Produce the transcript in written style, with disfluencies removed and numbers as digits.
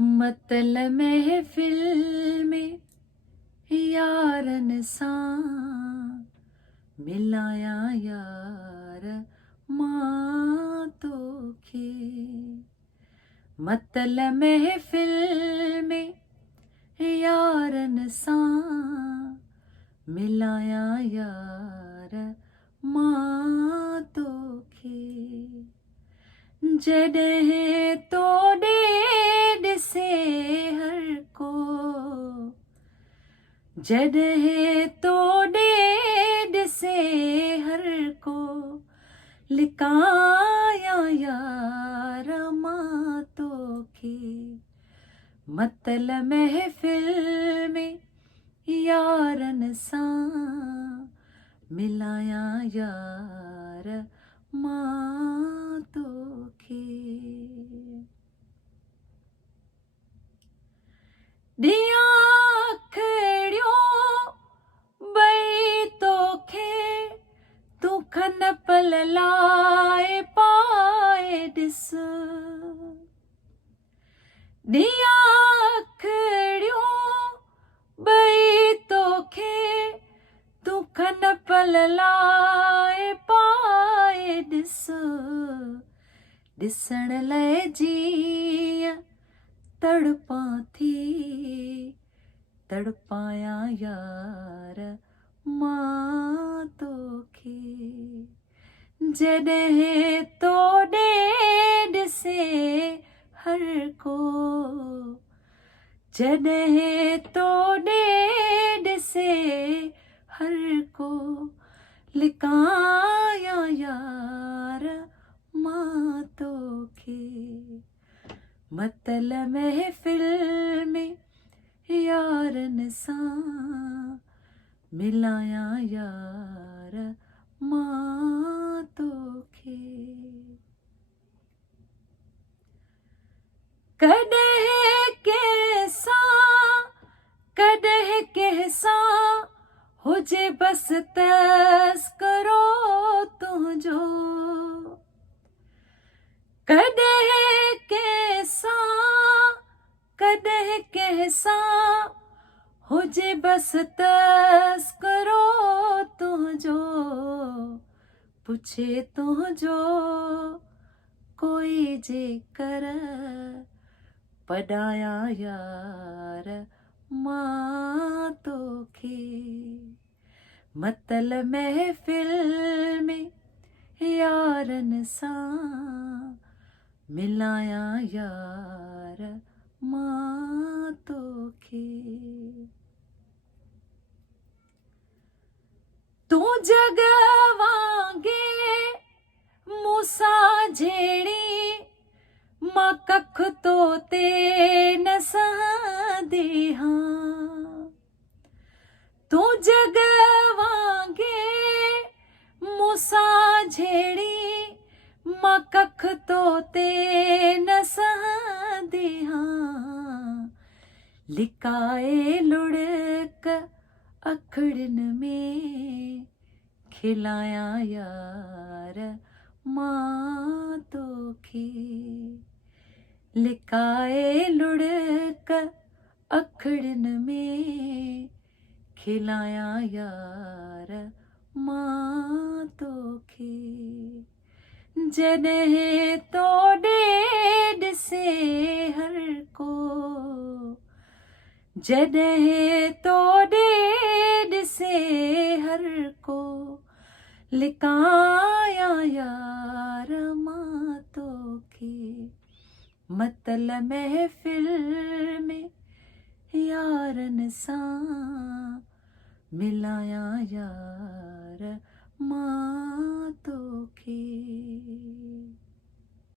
मतलब महफिल में यारन सां मिलाया यार मां तोखे। मतलब महफिल में यारन सां मिलाया यार मां तोखे। जॾहिं तोॾे ॾिसे हर को, जॾहिं तोॾे ॾिसे हर को, लिकाया यार मां तोखे। मतलब महफिल में यारन सां मिलाया यार मां तोखे। ॾियां खड़ियो ॿई तोखे, तूं खन पल लाए पाए ॾिस। ॾियां खड़ियो ॿई तोखे, तूं खन पल लाए पाए ॾिस। ॾिसण लाइ जीअं तड़पां थी, तड़पाया यार मां तोखे। जॾहिं तोॾे ॾिसे हर को, जॾहिं तोॾे ॾिसे हर को, लिकाया यार मां तोखे। मतलब महफिल में यारन सां मिलाया यार मां तोखे। कॾहिं कंहिंसां, कॾहिं कंहिंसां हुजे बसि तस्करो तुंहिंजो। कॾहिं कंहिंसां, कॾहिं कंहिंसां हुजे बसि तस्करो तुंहिंजो। पुछे तुंहिंजो कोई जेकर, पढ़ाया यार मां तोखे। मतलब महफिल में यारन सां मिलाया यार मां तोखे। तूं जग वांगे मूंसां जहिड़ी, मां कख तो ते न सहंदी हां। तूं जग वांगे मूंसां जहिड़ी, मां कख तो ते न सहंदी हां। लिकाए लुढ़क अखड़िन में, खिलाया यार मां तोखे। लिकाए लुढ़क अखड़िन में, खिलाया यार मां तोखे। जॾहिं तोॾे ॾिसे हर को, जॾहिं तोॾे ॾिसे हर को, लिकाया यार मां तोखे। मतलब महफिल में यारन सां मिलाया यार मां तोखे।